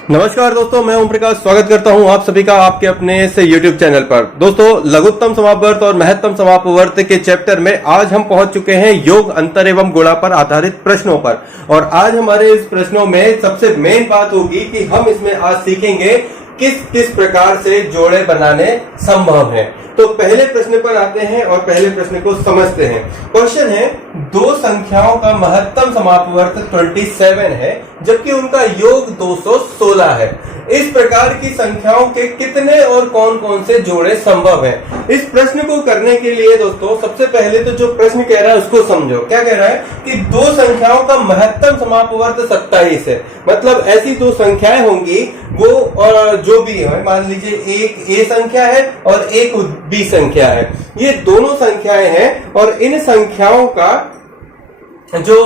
नमस्कार दोस्तों, मैं ओम प्रकाश स्वागत करता हूं आप सभी का आपके अपने से YouTube चैनल पर। दोस्तों, लघुत्तम समापवर्त और महत्तम समापवर्त के चैप्टर में आज हम पहुंच चुके हैं योग, अंतर एवं गुणा पर आधारित प्रश्नों पर। और आज हमारे इस प्रश्नों में सबसे मेन बात होगी कि हम इसमें आज सीखेंगे किस किस प्रकार से जोड़े बनाने संभव है। तो पहले प्रश्न पर आते हैं और पहले प्रश्न को समझते हैं। क्वेश्चन है, दो संख्याओं का महत्तम समापवर्त 27 है जबकि उनका योग 216 है। इस प्रकार की संख्याओं के कितने और कौन कौन से जोड़े संभव हैं? इस प्रश्न को करने के लिए दोस्तों सबसे पहले तो जो प्रश्न कह रहा है उसको समझो। क्या कह रहा है कि दो संख्याओं का महत्तम समापवर्त 27 है। मतलब ऐसी दो संख्याएं होंगी वो और जो भी है, मान लीजिए एक ए संख्या है और एक बी संख्या है। ये दोनों संख्याएं हैं और इन संख्याओं का जो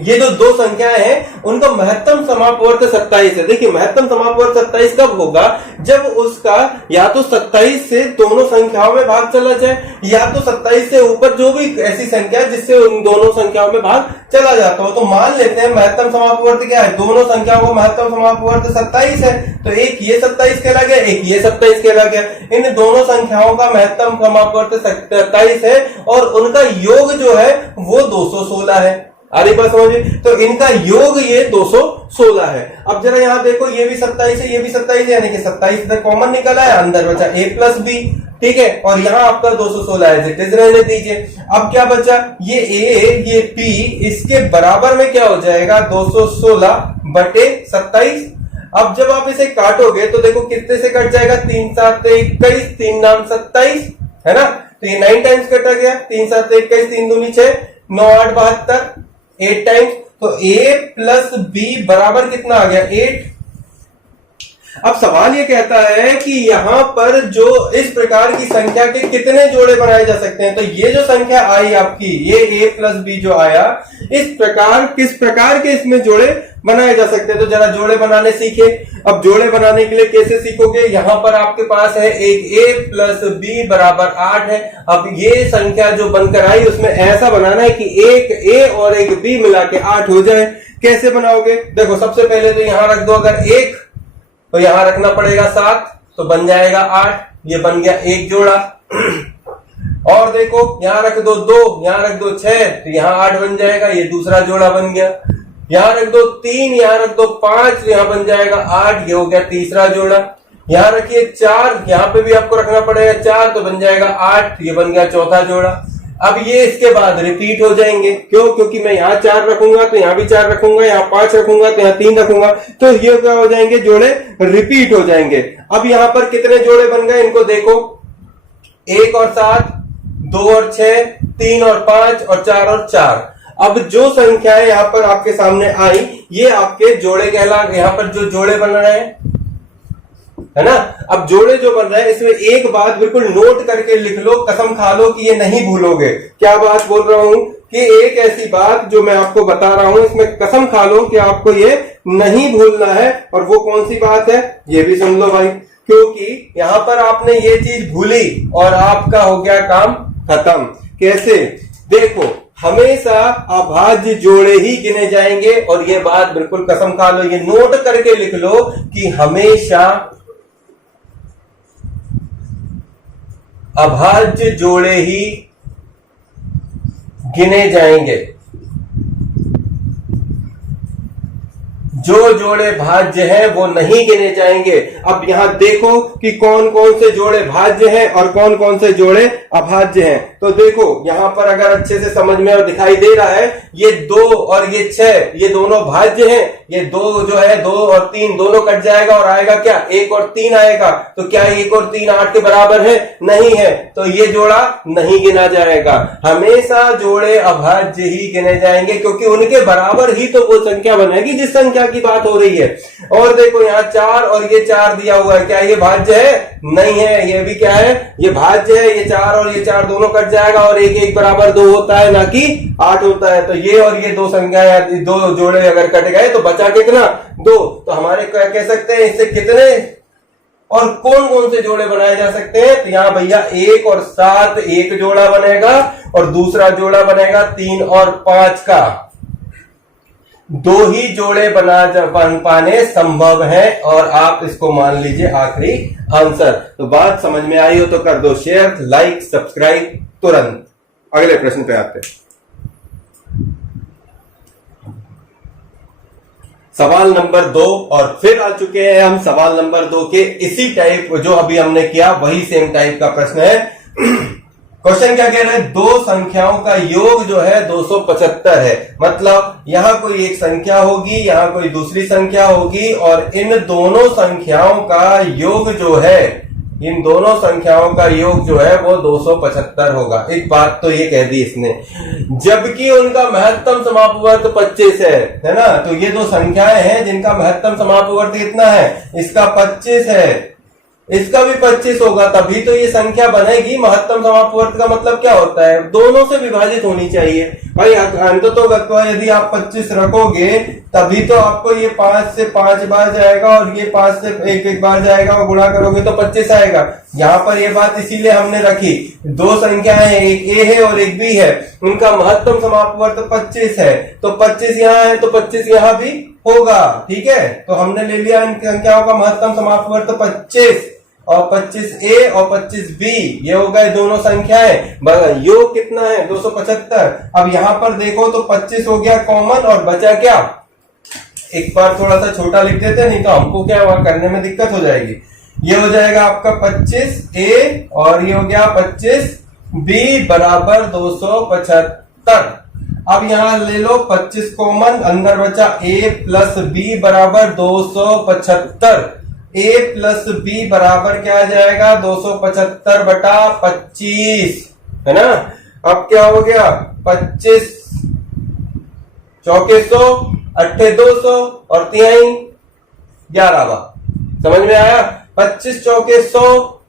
ये जो दो संख्याएं हैं उनका महत्तम समापवर्त 27 है। देखिए, महत्तम समापवर्त 27 कब होगा? जब उसका या तो 27 से दोनों संख्याओं में भाग चला जाए या तो 27 से ऊपर जो भी ऐसी संख्या जिससे उन दोनों संख्याओं में भाग चला जाता हो। तो मान लेते हैं महत्तम समापवर्त क्या है, दोनों संख्याओं को महत्तम समापवर्त 27 है, तो एक ये 27 कहला गया, एक ये 27 कहला गया। इन दोनों संख्याओं का महत्तम समापवर्त 27 है और उनका योग जो है वो 216 है। अरे बात समझिए, तो इनका योग ये 216 है। अब जरा यहां देखो, ये भी 27 है, ये भी 27 है, यानी कि 27 इधर कॉमन निकला है, अंदर बचा a प्लस बी, ठीक है। और यहाँ आपका 216 है, जिस रहने दीजिए। अब क्या बचा, ये a ये p, इसके बराबर में क्या हो जाएगा 216 बटे 27। अब जब आप इसे काटोगे तो देखो कितने से कट जाएगा, 3 7 21, 3 नाम 27 है ना। तो ये 9 टाइम्स कटा गया, 3 7 21, 3 दूनी 6, 9 8 72, 8 टाइम्स। तो a प्लस बी बराबर कितना आ गया, 8। अब सवाल ये कहता है कि यहां पर जो इस प्रकार की संख्या के कितने जोड़े बनाए जा सकते हैं। तो ये जो संख्या आई आपकी, ये a प्लस बी जो आया, इस प्रकार किस प्रकार के इसमें जोड़े बनाए जा सकते हैं। तो जरा जोड़े बनाने सीखे। अब जोड़े बनाने के लिए कैसे सीखोगे, यहां पर आपके पास है एक a प्लस बी बराबर 8 है। अब ये संख्या जो बनकर आई उसमें ऐसा बनाना है कि एक a और एक b मिला के 8 हो जाए। कैसे बनाओगे, देखो सबसे पहले तो यहां रख दो, अगर 1 तो यहां रखना पड़ेगा 7, तो बन जाएगा 8, ये बन गया एक जोड़ा। और देखो यहां रख दो 2, यहां रख दो 6, तो यहां 8 बन जाएगा, ये दूसरा जोड़ा बन गया। यहां रख दो 3, यहां रख दो 5, तो यहां बन जाएगा 8, ये हो गया तीसरा जोड़ा। यहां रखिए 4, यहां पे भी आपको रखना पड़ेगा 4, तो बन जाएगा 8, ये बन गया चौथा जोड़ा। अब ये इसके बाद रिपीट हो जाएंगे, क्यों? क्योंकि मैं यहाँ 4 रखूंगा तो यहाँ भी 4 रखूंगा, यहाँ 5 रखूंगा तो यहाँ 3 रखूंगा, तो ये क्या हो जाएंगे, जोड़े रिपीट हो जाएंगे। अब यहाँ पर कितने जोड़े बन गए, इनको देखो, 1 और 7, 2 और 6, 3 और 5 और 4 और 4। अब जो संख्याएं यहाँ पर आपके सामने आई, ये आपके जोड़े कहला, यहाँ पर जो जोड़े बन रहे हैं है ना। अब जोड़े जो बन रहे हैं इसमें एक बात बिल्कुल नोट करके लिख लो, कसम खा लो कि ये नहीं भूलोगे। क्या बात बोल रहा हूं कि एक ऐसी बात जो मैं आपको बता रहा हूं, इसमें कसम खा लो कि आपको ये नहीं भूलना है। और वो कौन सी बात है, ये भी सुन लो भाई, क्योंकि यहां पर आपने ये चीज भूली और आपका हो गया काम खत्म। कैसे, देखो, हमेशा अभाज्य जोड़े ही गिने जाएंगे। और ये बात बिल्कुल कसम खा लो, ये नोट करके लिख लो कि हमेशा अभाज्य जोड़े ही गिने जाएंगे। जो जोड़े भाज्य हैं वो नहीं गिने जाएंगे। अब यहां देखो कि कौन कौन से जोड़े भाज्य हैं और कौन कौन से जोड़े अभाज्य हैं। तो देखो यहां पर अगर अच्छे से समझ में और दिखाई दे रहा है, ये 2 और ये 6 ये दोनों भाज्य हैं। ये 2 जो है 2 और 3 दोनों कट जाएगा और आएगा क्या, 1 और 3 आएगा। तो क्या 1 और 3 8 के बराबर है? नहीं है, तो ये जोड़ा नहीं गिना जाएगा। हमेशा जोड़े अभाज्य ही गिने जाएंगे, क्योंकि उनके बराबर ही तो वो संख्या बनेगी जिस संख्या की बात हो रही है। और देखो यहाँ 4 और ये 4 दिया हुआ है, क्या ये भाज्य है? नहीं है। ये भी क्या है, ये भाज्य है। ये 4 और ये 4 दोनों कट जाएगा और 1 1 बराबर 2 होता है, ना कि 8 होता है। तो ये और ये दो संख्याएं, दो जोड़े अगर कट गए तो बचा कितना, 2। तो हमारे क्या कह सकते हैं, इससे कितने और कौन कौन से जोड़े बनाए जा सकते हैं? तो यहाँ भैया 1 और 7 एक जोड़ा बनेगा और दूसरा जोड़ा बनेगा 3 और 5 का। दो ही जोड़े बन पाने संभव है, और आप इसको मान लीजिए आखिरी आंसर। तो बात समझ में आई हो तो कर दो शेयर, लाइक, सब्सक्राइब तुरंत। अगले प्रश्न पे आते हैं। सवाल नंबर 2, और फिर आ चुके हैं हम सवाल नंबर 2 के इसी टाइप जो अभी हमने किया, वही सेम टाइप का प्रश्न है। क्वेश्चन क्या कह रहे हैं? दो संख्याओं का योग जो है 275 है। मतलब यहां कोई एक संख्या होगी, यहां कोई दूसरी संख्या होगी, और इन दोनों संख्याओं का योग जो है, इन दोनों संख्याओं का योग जो है वो 275 होगा। एक बात तो ये कह दी इसने, जबकि उनका महत्तम समापवर्त 25 है ना। तो ये दो संख्याएं हैं जिनका महत्तम समापवर्त कितना है? इसका 25 है, इसका भी 25 होगा, तभी तो ये संख्या बनेगी। महत्तम समापवर्त का मतलब क्या होता है? दोनों से विभाजित होनी चाहिए भाई। अंततोगत्वा यदि आप 25 रखोगे तभी तो आपको ये 5 से 5 बार जाएगा, और ये 5 से एक बार जाएगा, और गुणा करोगे तो 25 आएगा। यहाँ पर ये बात इसीलिए हमने रखी, दो संख्याएं, एक ए है और एक बी है, उनका महत्तम समापवर्त 25 है, तो 25 यहाँ है तो 25 यहाँ भी होगा। ठीक है, तो हमने ले लिया इन संख्याओं का महत्तम समापवर्त 25, और 25a और 25b ये हो गए दोनों संख्याएं। योग कितना है? 275। अब यहां पर देखो तो 25 हो गया कॉमन, और बचा क्या? एक बार थोड़ा सा छोटा लिख देते, नहीं तो हमको क्या वहां करने में दिक्कत हो जाएगी। ये हो जाएगा आपका 25a, और ये हो गया 25b बराबर 275। अब यहां ले लो 25 कॉमन, अंदर बचा a प्लस b बराबर 275। a प्लस b बराबर क्या आ जाएगा? 275 बटा 25, है ना। अब क्या हो गया? 25 चौके 100, अट्ठे 200, और तिहाई 11। समझ में आया? 25 चौके 100,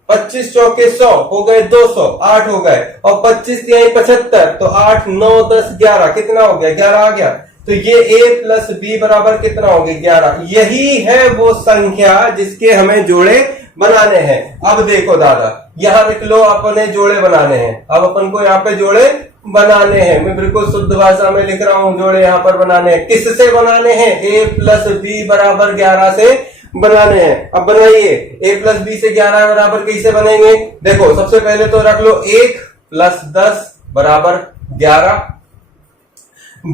25 चौके 100 हो गए 200, 8 हो गए, और 25 तिहाई 75, तो 8 9 10 11, कितना हो गया? 11 आ गया। तो ये a प्लस बी बराबर कितना हो गया? 11। यही है वो संख्या जिसके हमें जोड़े बनाने हैं। अब देखो दादा, यहां लिख लो, अपने जोड़े बनाने हैं। अब अपन को यहाँ पे जोड़े बनाने हैं, मैं बिल्कुल शुद्ध भाषा में लिख रहा हूं, जोड़े यहाँ पर बनाने हैं। किससे बनाने हैं? a प्लस बी बराबर 11 से बनाने हैं। अब बनाइए, a प्लस बी से 11 बराबर कैसे बनेंगे? देखो, सबसे पहले तो रख लो 1 प्लस 10 बराबर 11,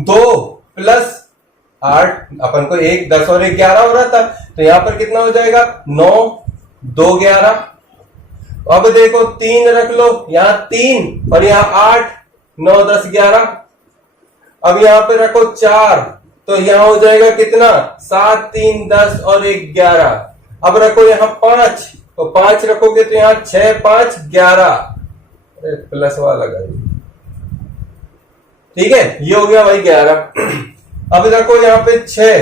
2 प्लस 8, अपन को 1 10 और 1 11 हो रहा था, तो यहां पर कितना हो जाएगा? 9 2 11। अब देखो 3 रख लो, यहां 3 और यहां 8 9 10 11। अब यहां पे रखो 4, तो यहां हो जाएगा कितना? 7 3 10 और 1 11। अब रखो यहां 5, तो 5 रखोगे तो यहां 6 5 11, प्लस वाला लगाइए। ठीक है, ये हो गया भाई 11। अब रखो यहाँ पे 6,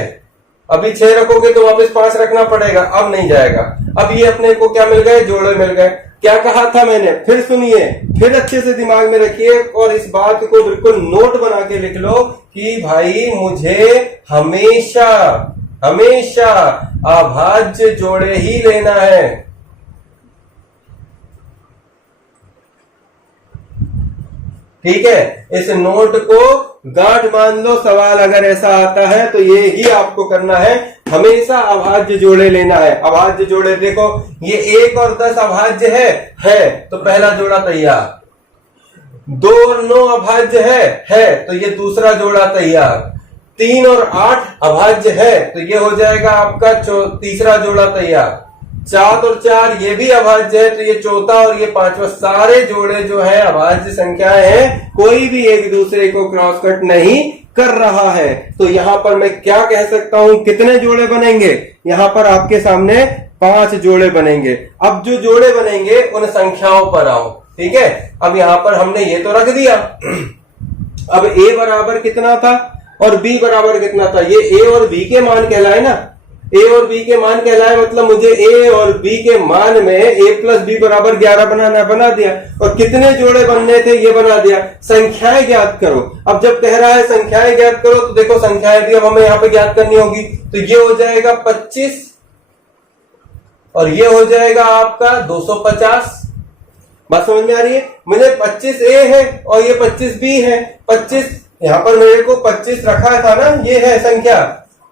अभी 6 रखोगे तो वापस 5 रखना पड़ेगा, अब नहीं जाएगा। अब ये अपने को क्या मिल गए? जोड़े मिल गए। क्या कहा था मैंने? फिर सुनिए, फिर अच्छे से दिमाग में रखिए, और इस बात को बिल्कुल नोट बना के लिख लो कि भाई मुझे हमेशा हमेशा अभाज्य जोड़े ही लेना है। ठीक है, इस नोट को गांठ मान लो। सवाल अगर ऐसा आता है तो ये ही आपको करना है, हमेशा अभाज्य जोड़े लेना है। अभाज्य जोड़े देखो, ये 1 और 10 अभाज्य है तो पहला जोड़ा तैयार। 2 और 9 अभाज्य है तो ये दूसरा जोड़ा तैयार। 3 और 8 अभाज्य है तो ये हो जाएगा आपका तीसरा जोड़ा तैयार। 7 और 4 ये भी अभाज्य है तो ये चौथा और ये पांचवा। सारे जोड़े जो है अभाज्य संख्याएं हैं, कोई भी एक दूसरे को क्रॉस कट नहीं कर रहा है। तो यहां पर मैं क्या कह सकता हूं? कितने जोड़े बनेंगे? यहां पर आपके सामने 5 जोड़े बनेंगे। अब जो जोड़े बनेंगे उन संख्याओं पर आओ। ठीक है, अब यहां पर हमने ये तो रख दिया। अब a बराबर कितना था और b बराबर कितना था? ये a और b के मान कहलाए ना। a और b के मान कहलाए, मतलब मुझे a और b के मान में a प्लस b बराबर 11 बनाना, बना दिया। और कितने जोड़े बनने थे ये बना दिया। संख्याएं ज्ञात करो। अब जब कह रहा है संख्याएं ज्ञात करो तो देखो संख्याएं भी अब हमें यहाँ पे ज्ञात करनी होगी। तो ये हो जाएगा 25 और ये हो जाएगा आपका 250। बात समझ में आ रही है? मुझे 25a है और ये 25b है। 25 यहाँ पर मेरे को 25 रखा था ना, ये है संख्या,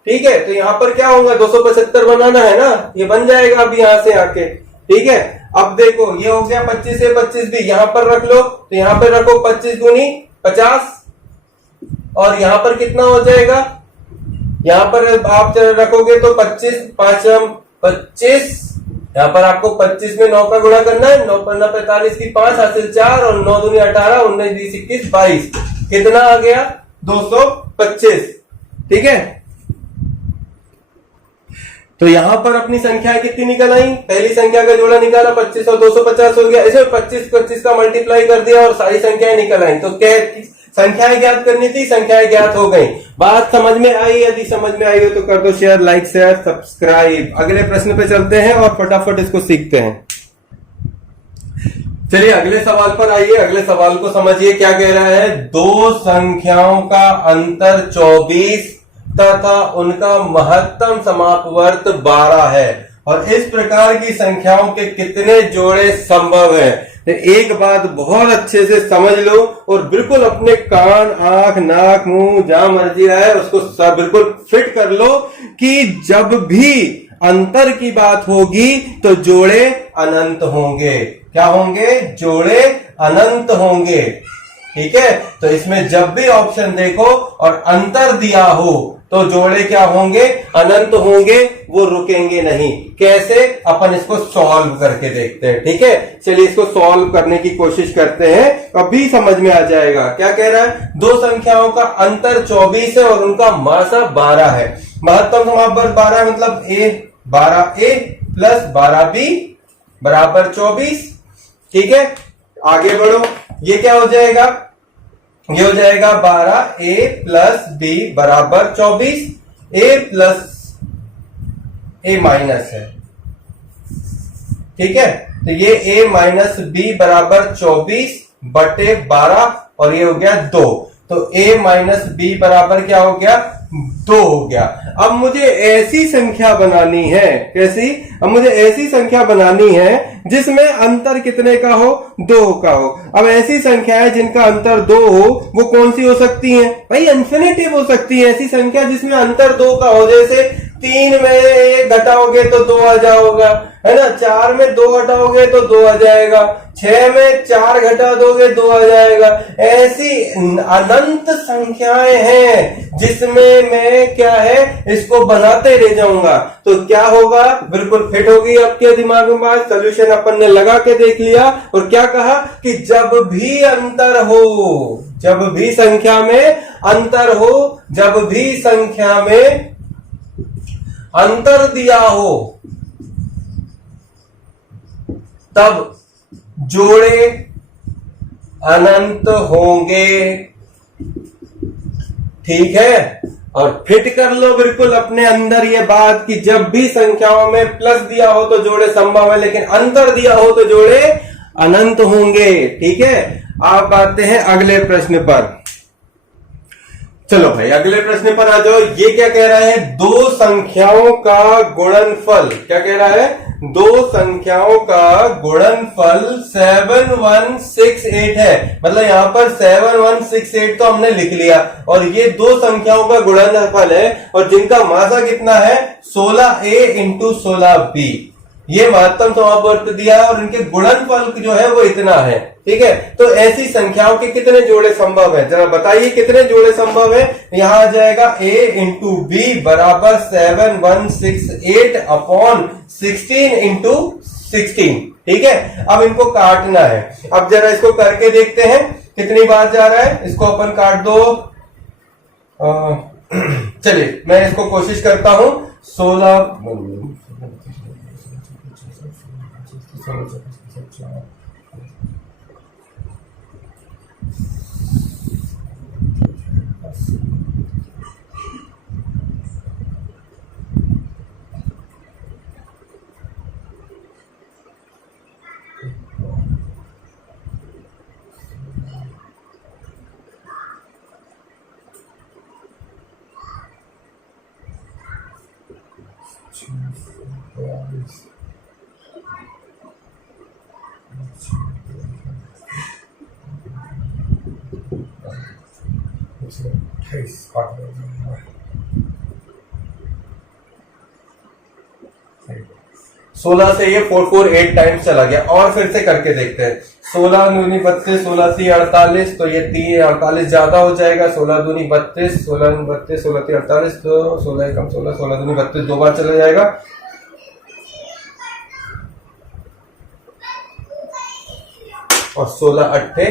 ठीक है। तो यहाँ पर क्या होगा, 275 बनाना है ना, ये बन जाएगा अब यहाँ से आके, ठीक है। अब देखो ये हो गया 25 से 25 भी यहाँ पर रख लो, तो यहाँ पर रखो 25 दूनी 50, और यहाँ पर कितना हो जाएगा, यहाँ पर आप रखोगे तो 25 5 25, यहाँ पर आपको 25 में 9 का गुणा करना है, 9 15 45 की 5 हासिल 4 और 9 दूनी 18, 19 20 21 22, कितना आ गया 225, ठीक है। तो यहां पर अपनी संख्या कितनी निकल आई, पहली संख्या का जोड़ा निकाला 25 और 250 हो गया, इसमें 25 का मल्टीप्लाई कर दिया और सारी संख्याएं निकल आई। तो क्या संख्याएं ज्ञात करनी थी, संख्याएं ज्ञात हो गई। बात समझ में आई, यदि समझ में आई हो तो कर दो शेयर, लाइक शेयर सब्सक्राइब। अगले प्रश्न पे चलते हैं और फटाफट इसको सीखते हैं। चलिए अगले सवाल पर आइए, अगले सवाल को समझिए क्या कह रहा है। दो संख्याओं का अंतर 24 तथा उनका महत्तम समापवर्त 12 है और इस प्रकार की संख्याओं के कितने जोड़े संभव है। तो एक बात बहुत अच्छे से समझ लो और बिल्कुल अपने कान आंख नाक मुंह जहां मर्जी है उसको सब बिल्कुल फिट कर लो कि जब भी अंतर की बात होगी तो जोड़े अनंत होंगे। क्या होंगे, जोड़े अनंत होंगे, ठीक है। तो इसमें जब भी ऑप्शन देखो और अंतर दिया हो तो जोड़े क्या होंगे, अनंत होंगे, वो रुकेंगे नहीं। कैसे, अपन इसको सॉल्व करके देखते हैं, ठीक है। चलिए इसको सॉल्व करने की कोशिश करते हैं, अभी समझ में आ जाएगा। क्या कह रहा है, दो संख्याओं का अंतर 24 है और उनका मासा 12 है। महत्तम समापवर्त 12 मतलब a 12a प्लस 12b बराबर 24, ठीक है। आगे बढ़ो, ये क्या हो जाएगा, ये हो जाएगा 12a प्लस b बराबर 24, a प्लस a माइनस है, ठीक है। तो ये a माइनस b बराबर 24 बटे 12 और ये हो गया 2। तो a माइनस b बराबर क्या हो गया, 2 हो गया। अब मुझे ऐसी संख्या बनानी है, कैसी, अब मुझे ऐसी संख्या बनानी है जिसमें अंतर कितने का हो, 2 का हो। अब ऐसी संख्याएं जिनका अंतर 2 हो वो कौन सी हो सकती हैं, भाई इन्फिनिटिव हो सकती है ऐसी संख्या जिसमें अंतर 2 का हो। जैसे 3 में 1 घटाओगे तो 2 आ जाओगा, है ना। 4 में 2 घटाओगे तो 2 आ जाएगा, 6 में 4 घटा दोगे 2 आ जाएगा। ऐसी अनंत संख्याएं हैं जिसमें मैं क्या है, इसको बनाते रह जाऊंगा। तो क्या होगा, बिल्कुल फिट होगी आपके दिमाग में बात। सोल्यूशन अपन ने लगा के देख लिया और क्या कहा कि जब भी अंतर हो, जब भी संख्या में अंतर हो, जब भी संख्या में अंतर दिया हो तब जोड़े अनंत होंगे, ठीक है। और फिट कर लो बिल्कुल अपने अंदर ये बात कि जब भी संख्याओं में प्लस दिया हो तो जोड़े संभव है, लेकिन अंतर दिया हो तो जोड़े अनंत होंगे, ठीक है। आप आते हैं अगले प्रश्न पर। चलो भाई अगले प्रश्न पर आ जाओ। ये क्या कह रहा है, दो संख्याओं का गुणनफल, क्या कह रहा है, दो संख्याओं का गुणनफल 7168 है। मतलब यहां पर 7168 तो हमने लिख लिया और ये दो संख्याओं का गुणनफल है और जिनका मासा कितना है 16a इंटू 16b। ये महत्तम समापवर्त दिया है और इनके गुणनफल जो है वो इतना है, ठीक है। तो ऐसी संख्याओं के कितने जोड़े संभव है, जरा बताइए कितने जोड़े संभव है। यहां आ जाएगा a इंटू बी बराबर 7168 अपॉन 16 इंटू 16, ठीक है। अब इनको काटना है, अब जरा इसको करके देखते हैं कितनी बार जा रहा है। इसको अपन काट दो, चलिए मैं इसको कोशिश करता हूं। 16 Thank 16 से ये 448 टाइम्स चला गया। और फिर से करके देखते हैं। 16 दूनी 32, 16 सी 48, तो ये 48 ज्यादा हो जाएगा। 16 दूनी 32, 16 32, 16 ती 48, तो 16 कम 16, 16 दूनी 32 दो बार चला जाएगा। और 16 अट्ठे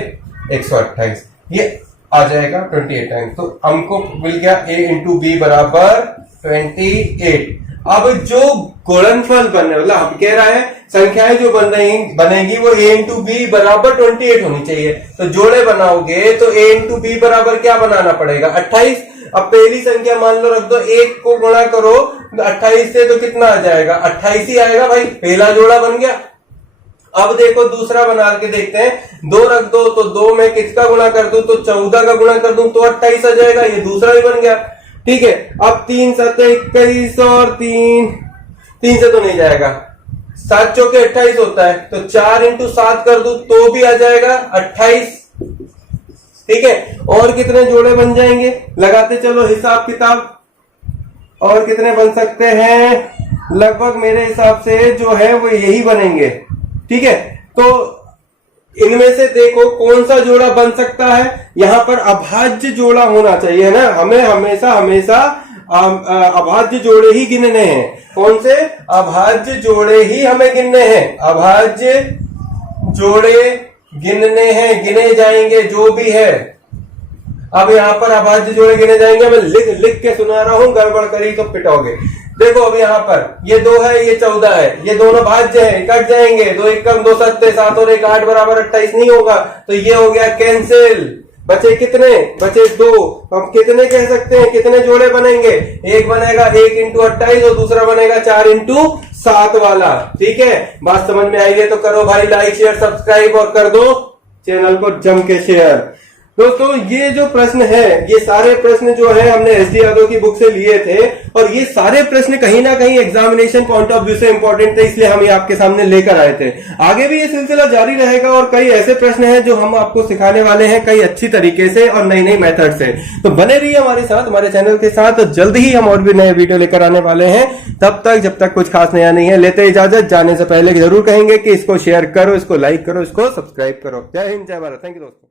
128, ये आ जाएगा 28 टाइम्स। तो हमको मिल गया a इंटू बी बराबर 28। अब जो गुणनफल बनने मतलब हम कह रहा है संख्याएं जो बनेगी वो a इंटू बी बराबर 28 होनी चाहिए। तो जोड़े बनाओगे तो a इंटू बी बराबर क्या बनाना पड़ेगा? 28। अब पहली संख्या मान लो रख दो, 1 को गुणा करो 28 से तो कितना आ जाएगा? 28 ही आएगा भाई, पहला जोड़ा बन गया। अब देखो दूसरा बना के देखते हैं। 2 रख दो तो 2 में किसका गुणा कर दूं? तो 14 का गुणा कर दूं तो 28 आ जाएगा, ये दूसरा भी बन गया। ठीक है, अब 3 7 21 और 3 से तो नहीं जाएगा, 7 चौके 28 होता है, तो 4 इंटू 7 कर दूं तो भी आ जाएगा 28। ठीक है, और कितने जोड़े बन जाएंगे? लगाते चलो हिसाब किताब। और कितने बन सकते हैं? लगभग मेरे हिसाब से जो है वो यही बनेंगे। ठीक है, तो इनमें से देखो कौन सा जोड़ा बन सकता है। यहां पर अभाज्य जोड़ा होना चाहिए ना, हमें हमेशा अभाज्य जोड़े ही गिनने हैं। कौन से? अभाज्य जोड़े ही हमें गिनने हैं। अभाज्य जोड़े गिनने हैं, गिने जाएंगे जो भी है। अब यहां पर अभाज्य जोड़े गिने जाएंगे। मैं लिख के सुना रहा हूं, गड़बड़ करी तो पिटोगे। देखो अब यहाँ पर ये 2 है, ये 14 है, ये दोनों भाज्य है, कट जाएंगे। 2 1 कम 2 7 7 और 1 8 बराबर 28 नहीं होगा, तो ये हो गया कैंसिल। बचे कितने? बचे 2। हम कितने कह सकते हैं? कितने जोड़े बनेंगे? एक बनेगा 1 इंटू 28 और दूसरा बनेगा 4 इंटू 7 वाला। ठीक है, बात समझ में आई है तो करो भाई लाइक शेयर सब्सक्राइब और कर दो चैनल को जम के शेयर। दोस्तों ये जो प्रश्न है, ये सारे प्रश्न जो है हमने एस डी यादव की बुक से लिए थे, और ये सारे प्रश्न कहीं ना कहीं एग्जामिनेशन पॉइंट ऑफ व्यू से इंपॉर्टेंट थे, इसलिए हम ये आपके सामने लेकर आए थे। आगे भी ये सिलसिला जारी रहेगा और कई ऐसे प्रश्न हैं जो हम आपको सिखाने वाले हैं कई अच्छी तरीके से और नई नई मेथड से। तो बने रहिए हमारे साथ, हमारे चैनल के साथ। तो जल्द ही हम और भी नए वीडियो लेकर आने वाले हैं। तब तक जब तक कुछ खास नया नहीं है, लेते इजाजत। जाने से पहले जरूर कहेंगे कि इसको शेयर करो, इसको लाइक करो, इसको सब्सक्राइब करो। जय हिंद, जय भारत। थैंक यू दोस्तों।